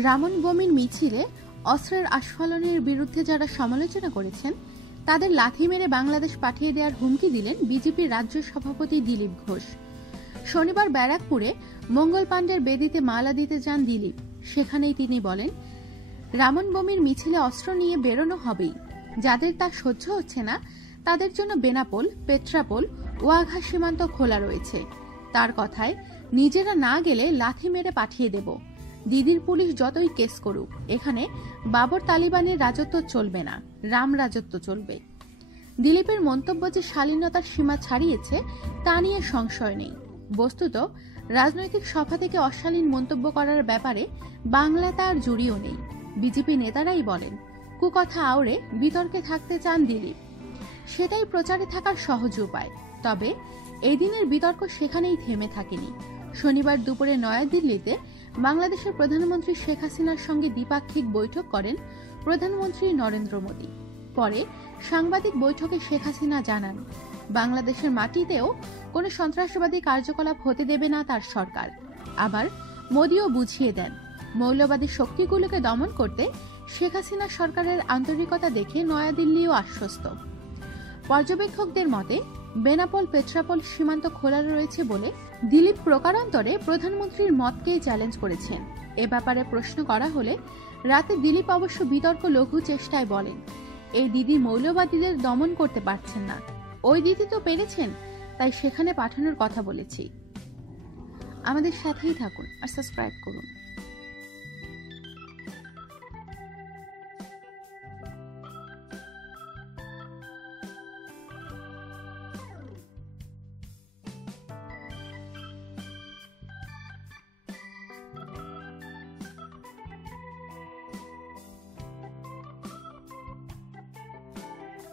রামনবমীর মিছিলে অস্ত্রের আস্ফালনের বিরুদ্ধে যারা সমালোচনা করেছেন তাদের লাথি মেরে বাংলাদেশ পাঠিয়ে দেওয়ার হুমকি দিলেন বিজেপির রাজ্য সভাপতি দিলীপ ঘোষ। শনিবার ব্যারাকপুরে মঙ্গল পাণ্ডের বেদিতে মালা দিতে যান দিলীপ। সেখানেই তিনি বলেন, রামনবমীর মিছিলে অস্ত্র নিয়ে বেরোনো হবেই। যাদের তা সহ্য হচ্ছে না তাদের জন্য বেনাপোল, পেট্রাপোল, ওয়াঘা সীমান্ত খোলা রয়েছে। তার কথায়, নিজেরা না গেলে লাথি মেরে পাঠিয়ে দেব। দিদির পুলিশ যতই কেস করুক, এখানে বাবর তালিবানের রাজত্ব চলবে না, রাম রাজত্ব চলবে। দিলীপের মন্তব্য যে শালীনতার সীমা ছাড়িয়েছে তা নিয়ে সংশয় নেই। বস্তুত রাজনৈতিক সভা থেকে অশালীন মন্তব্য করার ব্যাপারে বাংলা তার জুড়িও নেই। বিজেপি নেতারাই বলেন, কুকথা আওড়ে বিতর্কে থাকতে চান দিলীপ। সেটাই প্রচারে থাকার সহজ উপায়। তবে এই দিনের বিতর্ক সেখানেই থেমে থাকেনি। শনিবার দুপুরে নয়াদিল্লিতে বাংলাদেশের প্রধানমন্ত্রী শেখ হাসিনার সঙ্গে দ্বিপাক্ষিক বৈঠক করেন প্রধানমন্ত্রী নরেন্দ্র মোদী। পরে সাংবাদিক বৈঠকে শেখ হাসিনা জানান, বাংলাদেশের মাটিতেও কোনো সন্ত্রাসবাদী কার্যকলাপ হতে দেবে না তার সরকার। আবার মোদীও বুঝিয়ে দেন, মৌলবাদী শক্তিগুলোকে দমন করতে শেখ হাসিনা সরকারের আন্তরিকতা দেখে নয়াদিল্লিও আশ্বস্ত। পর্যবেক্ষকদের মতে, বেনাপোল পেট্রাপোল সীমান্ত খোলা রয়েছে বলে দিলীপ প্রকারান্তরে প্রধানমন্ত্রীর মতকেই চ্যালেঞ্জ করেছেন। এ ব্যাপারে প্রশ্ন করা হলে রাতে দিলীপ অবশ্য বিতর্ক লঘু চেষ্টায় বলেন, এই দিদি মৌলবাদীদের দমন করতে পারছেন না, ওই দিদি তো পেরেছেন, তাই সেখানে পাঠানোর কথা বলেছি। আমাদের সাথেই থাকুন আর সাবস্ক্রাইব করুন।